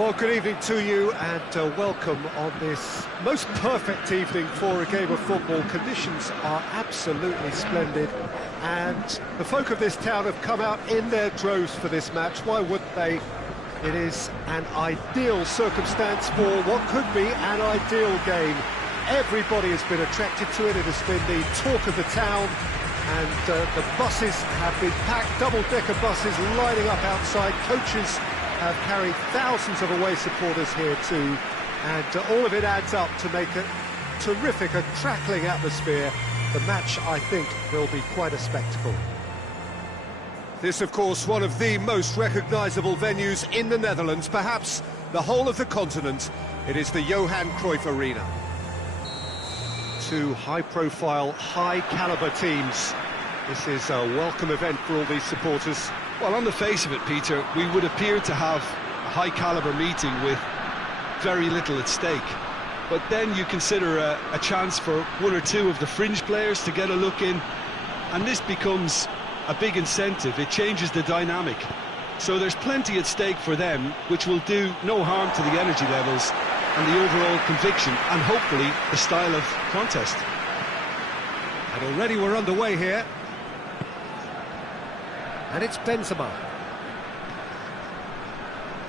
Well, good evening to you and welcome on this most perfect evening for a game of football. Conditions are absolutely splendid and the folk of this town have come out in their droves for this match. Why wouldn't they? It is an ideal circumstance for what could be an ideal game. Everybody has been attracted to it. It has been the talk of the town, and the buses have been packed, double-decker buses lining up outside. Coaches have carried thousands of away supporters here too, and all of it adds up to make a terrific, a crackling atmosphere. The match, I think, will be quite a spectacle. This, of course, one of the most recognisable venues in the Netherlands, perhaps the whole of the continent. It is the Johan Cruyff Arena. Two high-profile, high-caliber teams. This is a welcome event for all these supporters. Well, on the face of it, Peter, we would appear to have a high-caliber meeting with very little at stake. But then you consider a chance for one or two of the fringe players to get a look in, and this becomes a big incentive. It changes the dynamic. So there's plenty at stake for them, which will do no harm to the energy levels and the overall conviction, and hopefully the style of contest. And already we're underway here. And it's Benzema.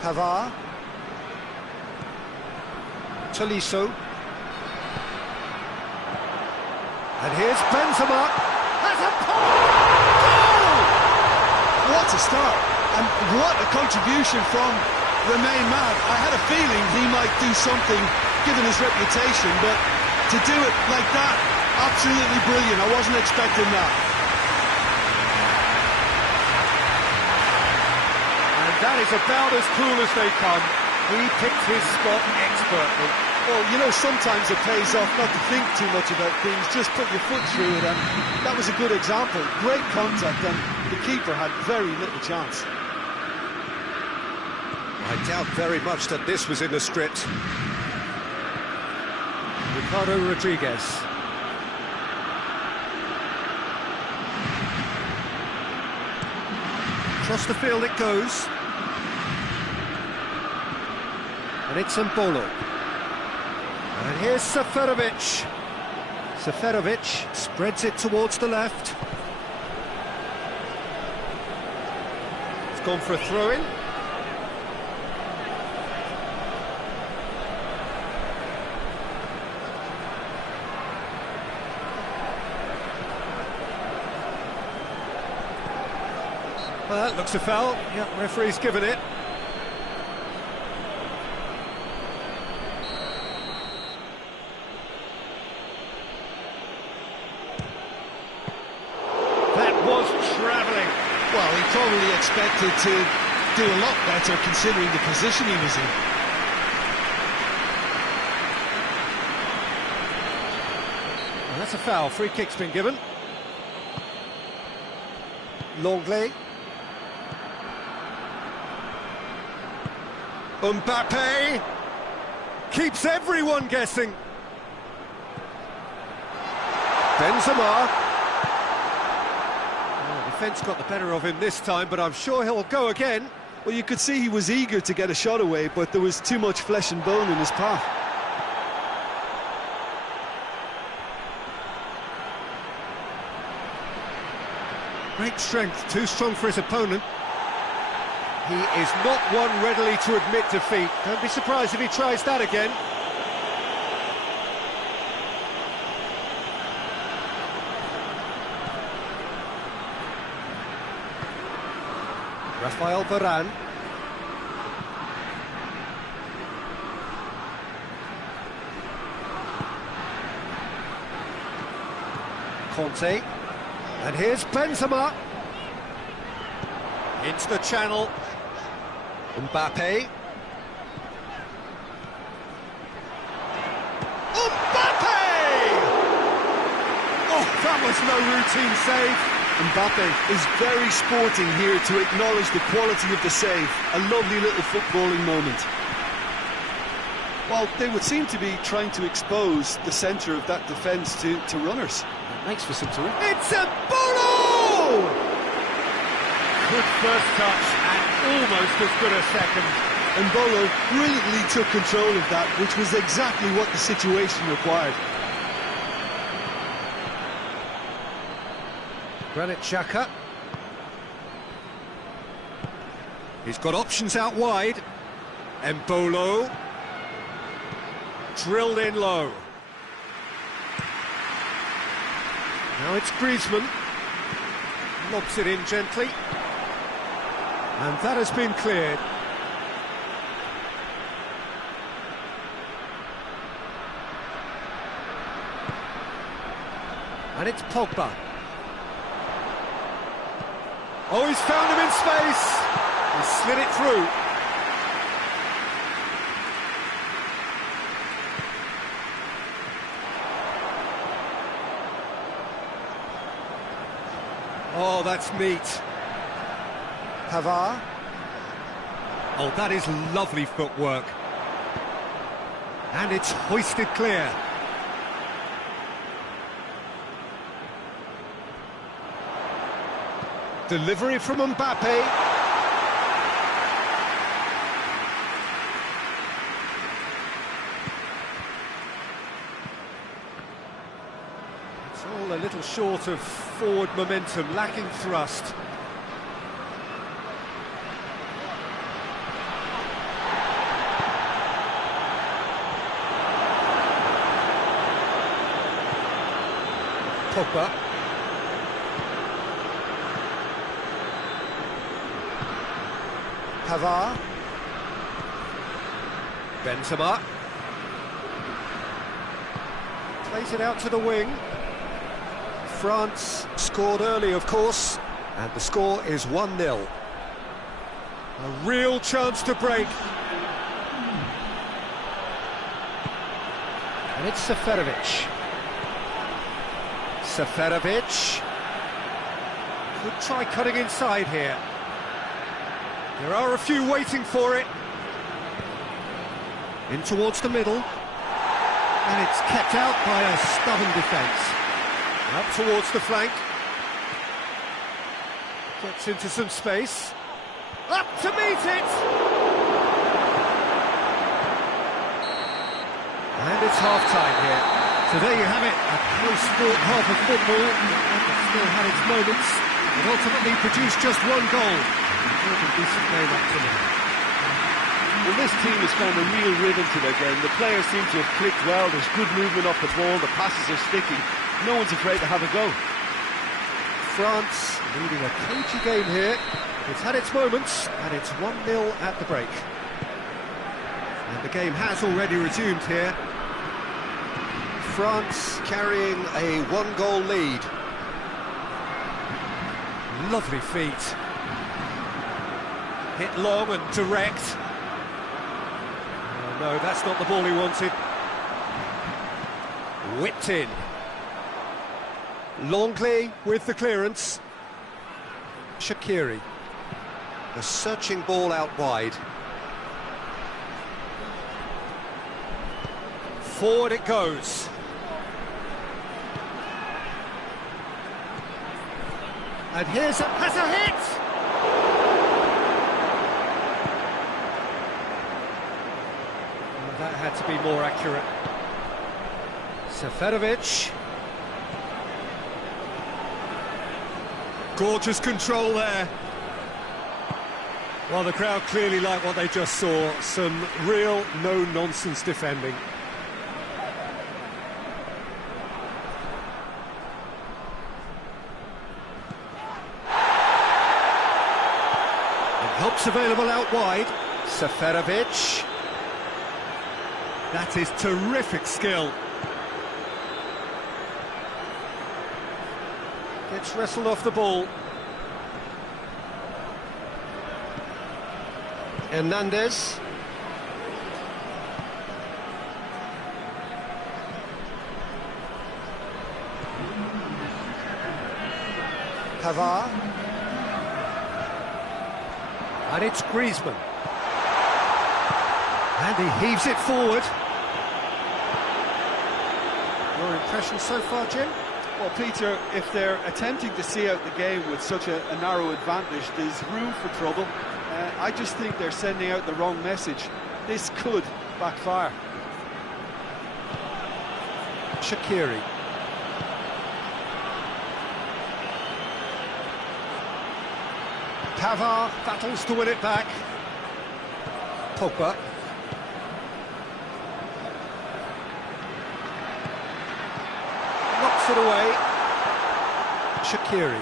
Pavard. Tolisso. And here's Benzema. Has a goal! What a start, and what a contribution from Remain Mad. I had a feeling he might do something given his reputation, but to do it like that, absolutely brilliant. I wasn't expecting that. That is about as cool as they come. He picked his spot expertly. Well, you know, sometimes it pays off not to think too much about things, just put your foot through it, and that was a good example. Great contact, and the keeper had very little chance. I doubt very much that this was in the script. Ricardo Rodriguez. Across the field it goes. And it's Mbolo. And here's Seferovic. Seferovic spreads it towards the left. It's gone for a throw-in. Well, that looks a foul. Yeah, referee's given it. That was travelling. Well, he probably expected to do a lot better considering the position he was in. Well, that's a foul. Free kick's been given. Longley. Mbappe keeps everyone guessing. Benzema. Oh, defence got the better of him this time, but I'm sure he'll go again. Well, you could see he was eager to get a shot away, but there was too much flesh and bone in his path. Great strength, too strong for his opponent. He is not one readily to admit defeat. Don't be surprised if he tries that again. Rafael Varane. Conte. And here's Benzema. Into the channel. Mbappe. Mbappe! Oh, that was no routine save. Mbappe is very sporting here to acknowledge the quality of the save. A lovely little footballing moment. Well, they would seem to be trying to expose the centre of that defence to runners. It makes for some terrific... It's a Mbolo! Good first touch and almost as good a second. Mbolo brilliantly took control of that, which was exactly what the situation required. Granit Xhaka. He's got options out wide. Mbolo. Drilled in low. Now it's Griezmann. Lobs it in gently. And that has been cleared. And it's Pogba. Oh, he's found him in space. He slid it through. Oh, that's neat. Pavard. Oh, that is lovely footwork. And it's hoisted clear. Delivery from Mbappe. It's all a little short of forward momentum, lacking thrust. Pogba. Pavard. Benzema. Plays it out to the wing. France scored early, of course, and the score is 1-0. A real chance to break. And it's Seferovic. Seferovic. Could try cutting inside here. There are a few waiting for it. In towards the middle. And it's kept out by a stubborn defence. Up towards the flank. Gets into some space. Up to meet it! And it's half-time here. So there you have it, a close-fought half of football. It still had its moments, but ultimately produced just one goal. A decent game up to now. Well, this team has found a real rhythm to their game. The players seem to have clicked well. There's good movement off the ball. The passes are sticking. No one's afraid to have a go. France leading a cagey game here. It's had its moments, and it's 1-0 at the break. And the game has already resumed here. France carrying a one-goal lead. Lovely feet. Hit long and direct. Oh, no, that's not the ball he wanted. Whipped in. Longley with the clearance. Shaqiri. A searching ball out wide. Forward it goes. And has a hit! Well, that had to be more accurate. Seferovic. Gorgeous control there. Well, the crowd clearly like what they just saw. Some real no-nonsense defending. Help's available out wide. Seferovic. That is terrific skill. Gets wrestled off the ball. Hernandez. Pavard. And it's Griezmann. And he heaves it forward. Your impression so far, Jim? Well, Peter, if they're attempting to see out the game with such a narrow advantage, there's room for trouble. I just think they're sending out the wrong message. This could backfire. Shaqiri. Pavard battles to win it back. Pogba. Knocks it away. Shaqiri.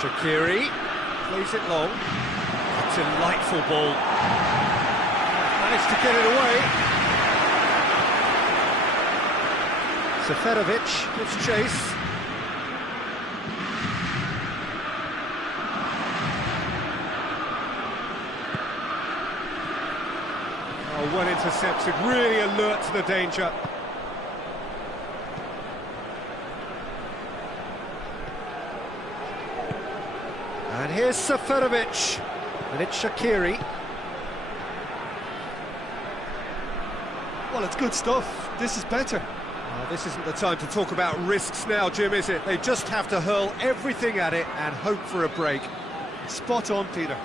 Shaqiri plays it long. A delightful ball. Managed to get it away. Seferovic gives chase. Oh, well intercepted, really alert to the danger. And here's Seferovic, and it's Shaqiri. Well, it's good stuff. This is better. This isn't the time to talk about risks now, Jim, is it? They just have to hurl everything at it and hope for a break. Spot on, Peter.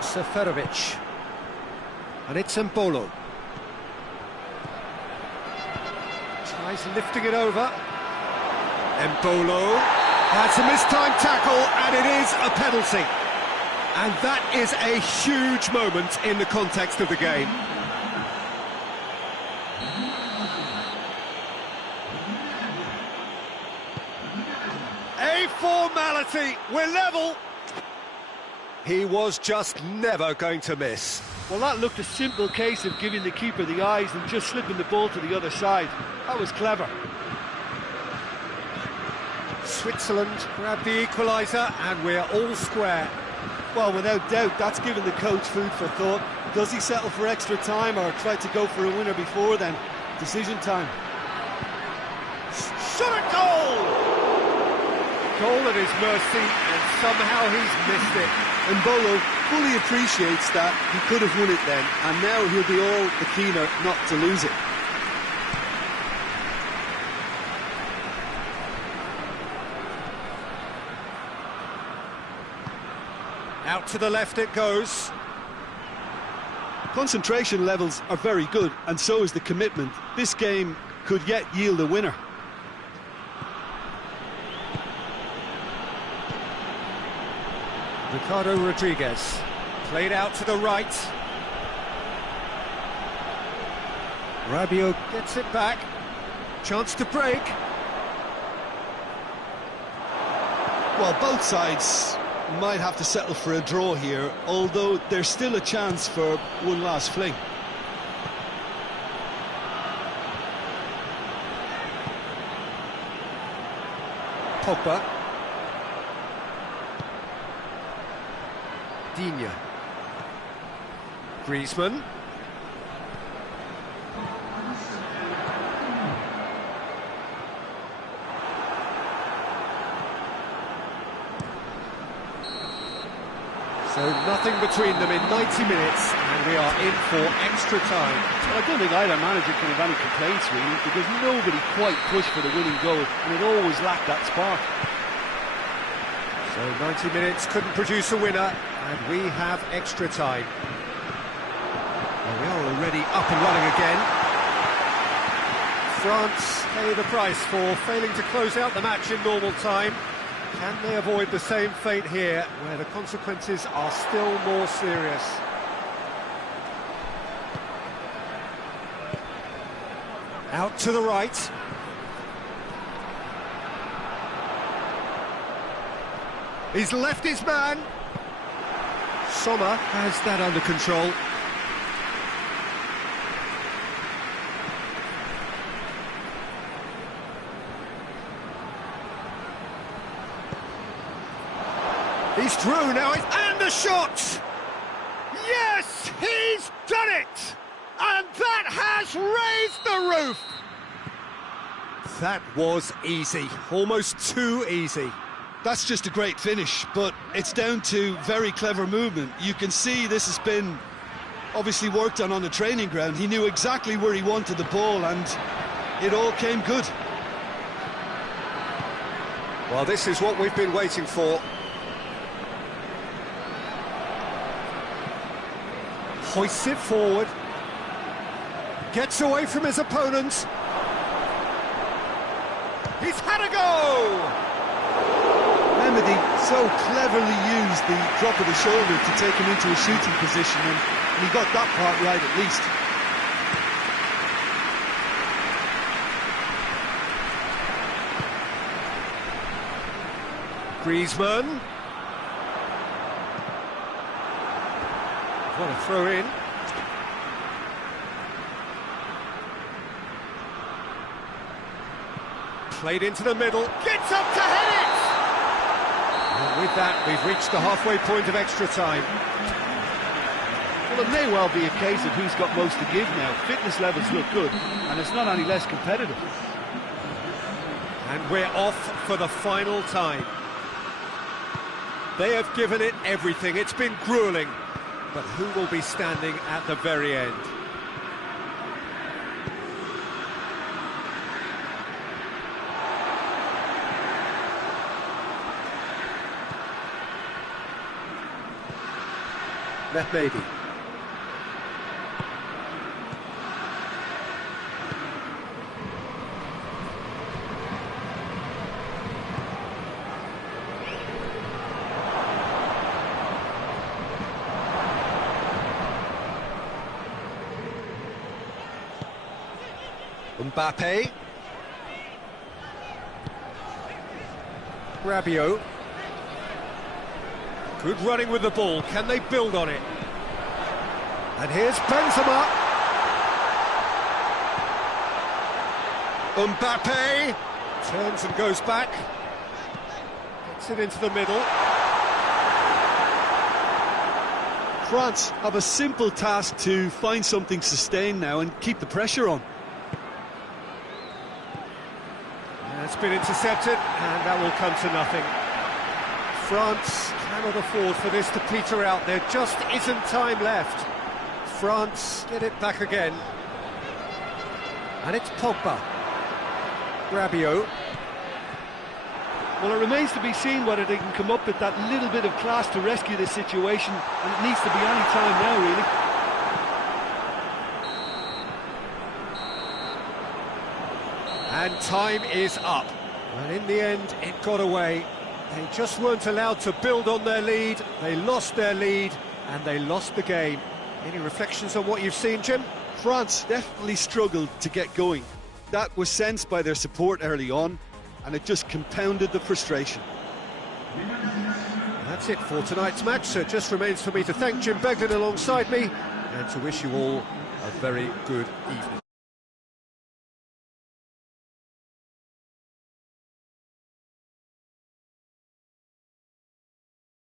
Seferovic. And it's Embolo. Tries lifting it over. Embolo. That's a mistimed tackle, and it is a penalty. And that is a huge moment in the context of the game. A formality, we're level. He was just never going to miss. Well, that looked a simple case of giving the keeper the eyes and just slipping the ball to the other side. That was clever. Switzerland grabbed the equaliser, and we're all square. Well, without doubt, that's given the coach food for thought. Does he settle for extra time or try to go for a winner before then? Decision time. Shot at goal! Goal at his mercy, and somehow he's missed it. Embolo fully appreciates that he could have won it then, and now he'll be all the keener not to lose it. Out to the left it goes. Concentration levels are very good, and so is the commitment. This game could yet yield a winner. Ricardo Rodriguez, played out to the right. Rabiot gets it back. Chance to break. Well, both sides might have to settle for a draw here, although there's still a chance for one last fling. Pogba. Digne. Griezmann. So nothing between them in 90 minutes, and we are in for extra time. Well, I don't think either manager can have any complaints, really, because nobody quite pushed for the winning goal, and it always lacked that spark. So 90 minutes couldn't produce a winner, and we have extra time. Well, we are already up and running again. France pay the price for failing to close out the match in normal time. Can they avoid the same fate here, where the consequences are still more serious? Out to the right. He's left his man. Sommer has that under control. He's through now, and the shot! Yes, he's done it! And that has raised the roof! That was easy, almost too easy. That's just a great finish, but it's down to very clever movement. You can see this has been obviously worked on the training ground. He knew exactly where he wanted the ball, and it all came good. Well, this is what we've been waiting for. Hoists it forward. Gets away from his opponents. He's had a go! Mehmedi so cleverly used the drop of the shoulder to take him into a shooting position, and he got that part right at least. Griezmann. What a throw in. Played into the middle. Gets up to head it! And with that, we've reached the halfway point of extra time. Well, it may well be a case of who's got most to give now. Fitness levels look good, and it's not any less competitive. And we're off for the final time. They have given it everything. It's been gruelling. But who will be standing at the very end? Mehmedi. Mbappe. Rabiot. Good running with the ball. Can they build on it? And here's Benzema. Mbappe turns and goes back. Gets it into the middle. France have a simple task to find something sustained now and keep the pressure on. It's been intercepted, and that will come to nothing. France cannot afford for this to peter out. There just isn't time left. France get it back again. And it's Pogba. Rabiot. Well, it remains to be seen whether they can come up with that little bit of class to rescue this situation, and it needs to be any time now, really. And time is up. And in the end, it got away. They just weren't allowed to build on their lead. They lost their lead, and they lost the game. Any reflections on what you've seen, Jim? France definitely struggled to get going. That was sensed by their support early on, and it just compounded the frustration. That's it for tonight's match. So it just remains for me to thank Jim Beglin alongside me, and to wish you all a very good evening.